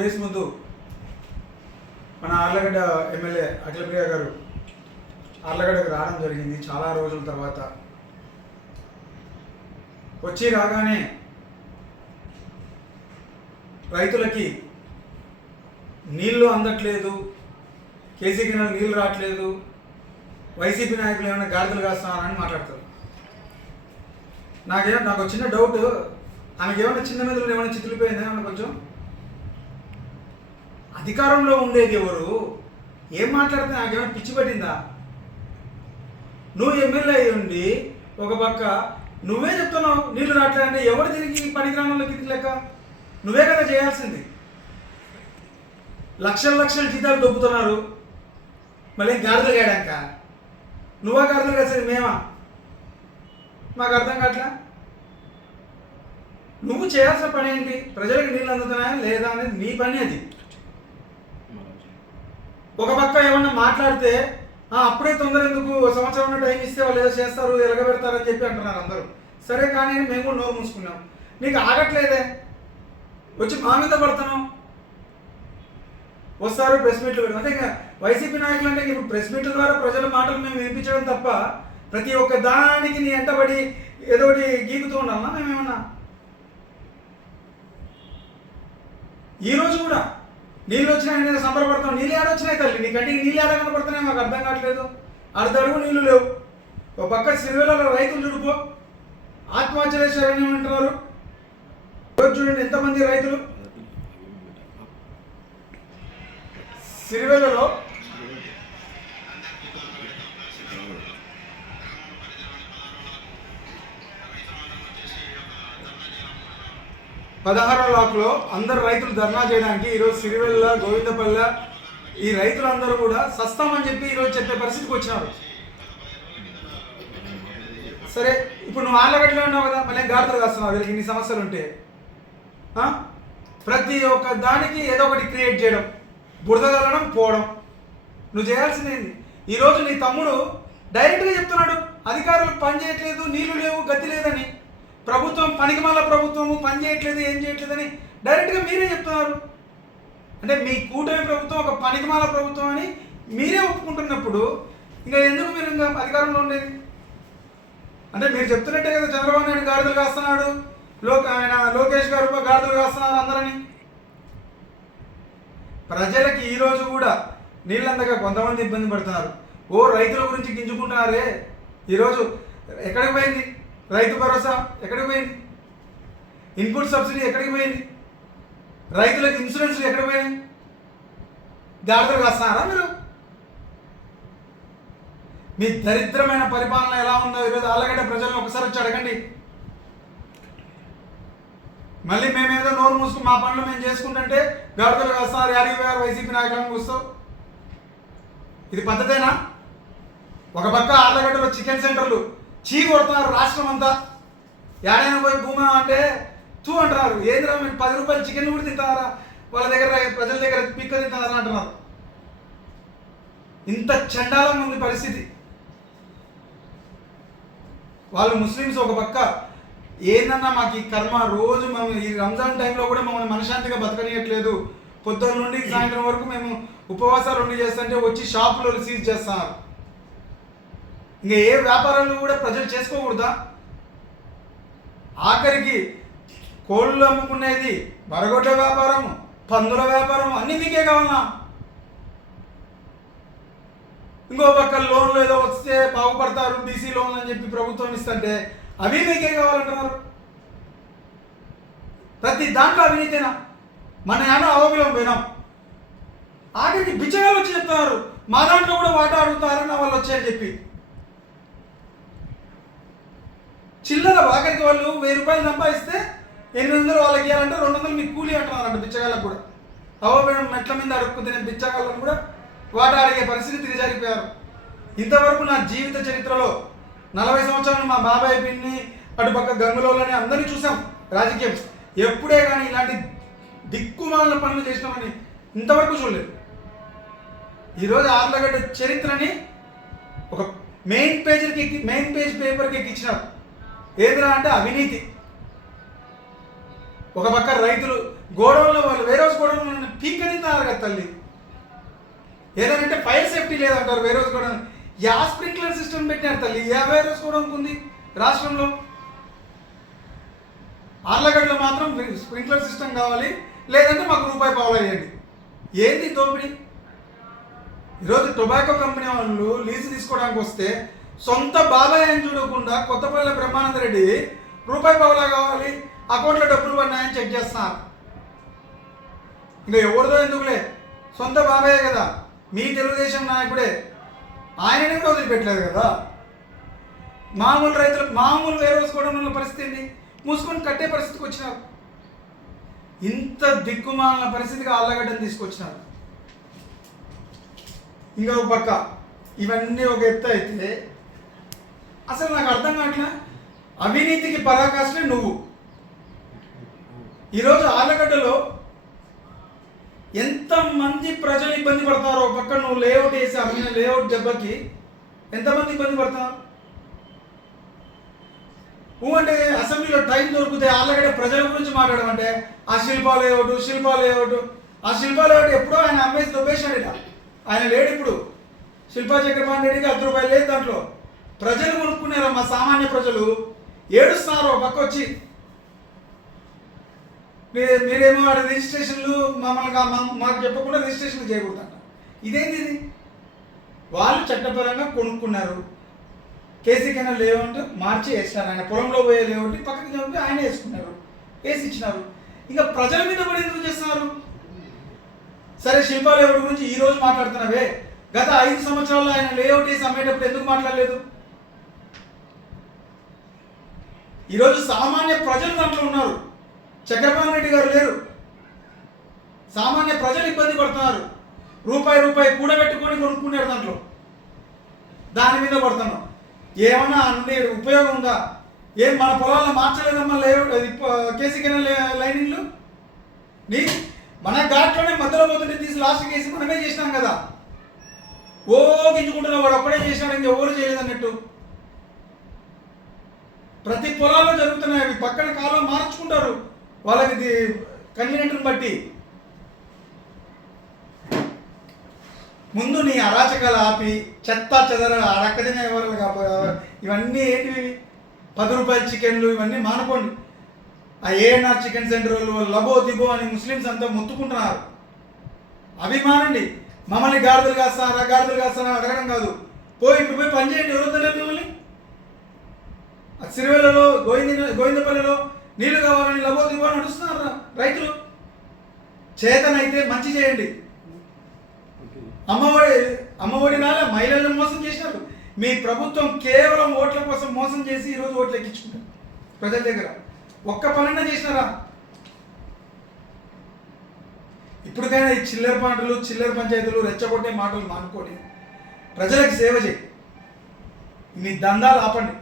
Days ముందు మన Allagadda MLA Akhilapriya గారు ఆర్లగడ్డకు రావడం జరిగింది చాలా రోజుల తర్వాత. వచ్చి రాగానే రైతులకి నీళ్ళు అందట్లేదు కేసీ కింద నీళ్ళు రావట్లేదు వైసీపీ నాయకులు ఏమైనా గాడిదలు కాస్తున్నారని మాట్లాడతారు. నాకేమో నాకు చిన్న డౌట్ ఆమెకి ఏమైనా చిన్న మెదడు ఏమైనా చిత్తులిపోయిందా ఏమైనా కొంచెం? అధికారంలో ఉండేది ఎవరు? ఏం మాట్లాడితే నాకేమైనా పిచ్చి పట్టిందా? నువ్వు ఎమ్మెల్యే అయి ఉండి ఒక పక్క నువ్వే చెప్తున్నావు నీళ్ళు రావట్లేదంటే ఎవరు తిరిగి పనికిరాణంలో తిరిగి లెక్క? నువ్వే కదా చేయాల్సింది. లక్షల లక్షల జీతాలు దొబ్బుతున్నారు. మళ్ళీ గాడిదలు గాడాక నువ్వా గాడిదలు కాసేది మేమా? మాకు అర్థం కావట్లా? నువ్వు చేయాల్సిన పని ఏంటి? ప్రజలకు నీళ్ళు అందుతున్నాయా లేదా అనేది నీ పని అది. ఒక పక్క ఏమన్నా మాట్లాడితే అప్పుడే తొందర ఎందుకు? ఓ సంవత్సరం టైం ఇస్తే వాళ్ళు ఏదో చేస్తారు ఎలగబెడతారని చెప్పి అంటున్నారు అందరూ. సరే కానీ మేము కూడా నోరు మూసుకున్నాం. నీకు ఆగట్లేదే? వచ్చి మా మీద పడుతున్నాం వస్తారు ప్రెస్ మీట్లు పెడతాం అంటే ఇంకా వైసీపీ నాయకులు అంటే ఇప్పుడు ప్రెస్ మీట్ల ద్వారా ప్రజల మాటలు మేము వినిపించడం తప్ప ప్రతి ఒక్క దానికి నీ ఎంటబడి ఏదో ఒకటి గీకుతూ ఉండాలన్నా మేమేమన్నా? ఈరోజు కూడా నీళ్ళు వచ్చినాయి నేను సంబరపడతాం నీళ్ళు ఆడొచ్చినాయి తల్లి. నీ కంటికి నీళ్ళు ఆడ కనపడుతున్నాయి మాకు అర్థం కావట్లేదు. అర్ధడుగు నీళ్ళు లేవు. ఒక పక్క సిరివేలలో రైతులు చూడుకో ఆత్మహత్య శరణ్యం అంటున్నారు. ఈరోజు చూడండి ఎంతమంది రైతులు. సిరివేలలో పదహారో లాక్లో అందరు రైతులు ధర్నా చేయడానికి ఈరోజు సిరివెల్ల గోవిందపల్లె ఈ రైతులందరూ కూడా సస్తామని చెప్పి ఈరోజు చెప్పే పరిస్థితికి వచ్చినారు. సరే ఇప్పుడు నువ్వు ఆళ్ళగడ్డలో ఉన్నావు కదా మళ్ళీ గాడిదలు కాస్తున్నావు వీళ్ళకి? ఇన్ని సమస్యలు ఉంటే. ప్రతి ఒక్క దానికి ఏదో ఒకటి క్రియేట్ చేయడం బురదగలడం పోవడం. నువ్వు చేయాల్సింది ఏంది? ఈరోజు నీ తమ్ముడు డైరెక్ట్గా చెప్తున్నాడు అధికారులు పని చేయట్లేదు నీళ్ళు లేవు గతి లేదని. ప్రభుత్వం పనికిమాల ప్రభుత్వము పని చేయట్లేదు ఏం చేయట్లేదని డైరెక్ట్గా మీరే చెప్తున్నారు. అంటే మీ కూటమి ప్రభుత్వం ఒక పనికిమాల ప్రభుత్వం అని మీరే ఒప్పుకుంటున్నప్పుడు ఇంకా ఎందుకు మీరు ఇంకా అధికారంలో ఉండేది? అంటే మీరు చెప్తున్నట్టే కదా చంద్రబాబు నాయుడు గాడిదలు కాస్తున్నాడు లోక ఆయన లోకేష్ గారు గాడిదలు కాస్తున్నారు అందరని. ప్రజలకి ఈరోజు కూడా నీళ్ళందక కొంతమంది ఇబ్బంది పడుతున్నారు. ఓ రైతుల గురించి గింజుకుంటున్నారే. ఈరోజు ఎక్కడికి పోయింది? రైతు భరోసా ఎక్కడికి పోయింది? ఇన్పుట్ సబ్సిడీ ఎక్కడికి పోయింది? రైతులకు ఇన్సూరెన్స్ ఎక్కడికి పోయినాయి జాగ్రత్తలు కాస్తున్నారా మీరు? మీ దరిద్రమైన పరిపాలన ఎలా ఉందో ఈరోజు ఆలగడ్డ ప్రజలను ఒకసారి వచ్చి అడగండి. మళ్ళీ మేమేదో నోరు మూసుకుని మా పనులు మేము చేసుకుంటుంటే గాడిదలు కాస్తున్నారు యాడికి పోయారు? వైసీపీ నాయకులను కూస్తాం ఇది పద్ధతేనా? ఒక పక్క ఆర్లగడ్డలో చికెన్ సెంటర్లు చీ కొడుతున్నారు రాష్ట్రం అంతా. ఏడైనా పోయి భూమా అంటే తూ అంటున్నారు. ఏందిరా మీరు పది రూపాయలు చికెన్ కూడా తింటారా? వాళ్ళ దగ్గర ప్రజల దగ్గర పిక్క తింటారా అంటున్నారు. ఇంత చండాలంగా ఉంది పరిస్థితి. వాళ్ళు ముస్లిమ్స్ ఒక పక్క ఏందన్నా మాకు ఈ కర్మ రోజు మమ్మల్ని ఈ రంజాన్ టైంలో కూడా మమ్మల్ని మనశాంతిగా బతకనియట్లేదు. పొద్దున్న నుండి సాయంత్రం వరకు మేము ఉపవాసాలు ఉండి చేస్తుంటే వచ్చి షాపులో సీజ్ చేస్తున్నారు. ఇంకా ఏ వ్యాపారాలు కూడా ప్రజలు చేసుకోకూడదా? ఆఖరికి కోళ్ళు అమ్ముకునేది మరగొడ్ల వ్యాపారం పందుల వ్యాపారం అన్నీ మీకే కావాలన్నా ఇంకో పక్క లోన్లు ఏదో వస్తే బాగుపడతారు బీసీ లోన్లు అని చెప్పి ప్రభుత్వం ఇస్తుంటే అవి మీకే కావాలంటున్నారు. ప్రతి దాంట్లో అవినీతేనా మన ఏమో అవబిలం పోయినాం. ఆఖరికి బిచ్చగాలు వచ్చి చెప్తున్నారు మా దాంట్లో కూడా వాటా అడుగుతారని వాళ్ళు వచ్చాయని చెప్పి. చిల్లర ఆఖరికి వాళ్ళు వెయ్యి రూపాయలు సంపాదిస్తే ఎనిమిది వందలు వాళ్ళకి ఇవ్వాలంటే రెండు వందలు మీకు కూలీ అంటున్నారంట బిచ్చగాళ్ళకు కూడా. అవబోయడం మెట్ల మీద అడుక్కు తినే బిచ్చగాళ్ళను కూడా వాట అడిగే పరిస్థితి దిగజారిపోయారు. ఇంతవరకు నా జీవిత చరిత్రలో నలభై సంవత్సరాలు మా బాబాయ్ పిన్ని అటుపక్క గంగులోలని అందరినీ చూసాం రాజకీయం. ఎప్పుడే కానీ ఇలాంటి దిక్కుమాలిన పనులు చేసినామని ఇంతవరకు చూడలేదు. ఈరోజు ఆర్లగడ్డ చరిత్రని ఒక మెయిన్ పేజీకి ఎక్కి మెయిన్ పేజ్ పేపర్కి ఎక్కించినారు. ఏదిరా అంటే అవినీతి. ఒక పక్క రైతులు గోడౌన్లో వాళ్ళు వేరే గోడౌన్లో తల్లి. ఏదంటే ఫైర్ సేఫ్టీ లేదంటారు వేరే రోజు యా స్ప్రింక్లర్ సిస్టమ్ పెట్టినారు తల్లి. యా వేరే రోజు ఉంది రాష్ట్రంలో. ఆర్లగడ్డలో మాత్రం స్ప్రింక్లర్ సిస్టమ్ కావాలి. లేదంటే మాకు రూపాయి పావులు ఏంది దోపిడీ? ఈరోజు టొబాకో కంపెనీ వాళ్ళు లీజు తీసుకోవడానికి వస్తే సొంత బాబాయ్ అని చూడకుండా కొత్తపల్లి బ్రహ్మానంద రెడ్డి రూపాయి పావులా కావాలి అకౌంట్లో డబ్బులు పడినాయని చెక్ చేస్తున్నారు. ఇంకా ఎవరిదో ఎందుకులే? సొంత బాబాయే కదా. మీ తెలుగుదేశం నాయకుడే. ఆయనని కూడా వదిలిపెట్టలేదు కదా? మామూలు రైతులు మామూలు వేరే వేసుకోవడం వల్ల పరిస్థితి ఏంటి మూసుకొని కట్టే పరిస్థితికి వచ్చినారు. ఇంత దిక్కుమాలిన పరిస్థితికి అల్లగడ్డను తీసుకొచ్చినారు. ఇంకా ఒక పక్క. ఇవన్నీ ఒక ఎత్తు అయితే అసలు నాకు అర్థం కావట్లే? అవినీతికి పరాకాష్టే నువ్వు. ఈరోజు ఆలగడ్డలో ఎంతమంది ప్రజలు ఇబ్బంది పడతారో ఒక పక్క నువ్వు లేఅవుట్ వేసి అమ్మిన లేఅవుట్ దెబ్బకి ఎంతమంది ఇబ్బంది పడతారు నువ్వు అంటే అసెంబ్లీలో టైం దొరికితే ఆలగడ్డ ప్రజల గురించి మాట్లాడమంటే ఆ శిల్పా లేఅవుట్ శిల్పా లేఅవుట్. ఆ శిల్పా లేఅవుట్ ఎప్పుడో ఆయన అమ్మేసి దొబ్బేశాడట. ఆయన లేడు ఇప్పుడు. శిల్పా చక్రపాణి రెడ్డికి అర్ధ రూపాయలు లేదు దాంట్లో. ప్రజలు కొనుక్కున్నారు మా సామాన్య ప్రజలు? ఏడుస్తున్నారు ఒక పక్క వచ్చి మీరు మీరేమో వాడి రిజిస్ట్రేషన్లు మమ్మల్ని మాకు చెప్పకుండా రిజిస్ట్రేషన్ చేయకూడదంట. ఇదేంటి ఇది వాళ్ళు చట్టపరంగా కొనుక్కున్నారు. కేసీ కన్నా లేవంటే మార్చి వేసినారు ఆయన. పొలంలో పోయే లేవంటే పక్కకి చెప్పి ఆయన వేసుకున్నారు. వేసి ఇచ్చినారు. ఇంకా ప్రజల మీద కూడా ఎందుకు చేస్తున్నారు? సరే శిల్పా లేఅవుట్ గురించి ఈరోజు మాట్లాడుతున్నావే? గత ఐదు సంవత్సరాల్లో ఆయన లేఅవుట్ వేసి అమ్మేటప్పుడు ఎందుకు మాట్లాడలేదు? ఈరోజు సామాన్య ప్రజలు దాంట్లో ఉన్నారు. చక్రపాణి రెడ్డి గారు లేరు. సామాన్య ప్రజలు ఇబ్బంది పడుతున్నారు. రూపాయి రూపాయి కూడబెట్టుకొని కొనుక్కున్నారు దాంట్లో. దాని మీద పడుతున్నాం. ఏమన్నా అంటే ఉపయోగం ఉందా? ఏం మన పొలాల్లో మార్చలేదమ్మా కేసీ కిరణ్ లై- లైనింగ్లు? నీ మన ఘాట్లోనే మధ్యలో పోతుంటే తీసి లాస్ట్కి వేసి మనమే చేసినాం కదా. ఓ గింజుకుంటున్నా వాడు ఒక్కడే చేసినాడు ఇంకెవరు చేయలేదు అన్నట్టు. ప్రతి పొలాల్లో జరుగుతున్నాయి. అవి పక్కన కాలం మార్చుకుంటారు. వాళ్ళకి కన్వీనియంట్ని బట్టి. ముందు నీ అరాచకాలు ఆపి చెత్త చెదర అడక్కదినే ఎవరు ఇవన్నీ ఏంటివి? పది రూపాయల చికెన్లు ఇవన్నీ మానుకోండి. ఆ ఏఎన్ఆర్ చికెన్ సెంటర్ వాళ్ళు లబో దిబో అని ముస్లిమ్స్ అంతా మొత్తుకుంటున్నారు. అవి మానండి. మమ్మల్ని గాడిదలు కాస్తారా గాడిదలు కాస్తారా అడగడం కాదు. పోయి ఇప్పుడు పోయి పని చేయండి. ఎవరు తెలియదు మిమ్మల్ని. సిరివెల్లలో గోవింద గోవిందపల్లిలో నీళ్ళు కావాలని లవో దిబో నడుస్తున్నారు రైతులు. చేతనైతే మంచి చేయండి. అమ్మఒడి అమ్మఒడి నాల మహిళలను మోసం చేసినారు. మీ ప్రభుత్వం కేవలం ఓట్ల కోసం మోసం చేసి ఈరోజు ఓట్లు ఎక్కించుకుంటారు ప్రజల దగ్గర ఒక్క పనన్నా చేసినారా? ఇప్పటికైనా ఈ చిల్లర పంటలు చిల్లర పంచాయతీలు రెచ్చగొట్టే మాటలు మానుకోండి. ప్రజలకు సేవ చేయి. మీ దందాలు ఆపండి.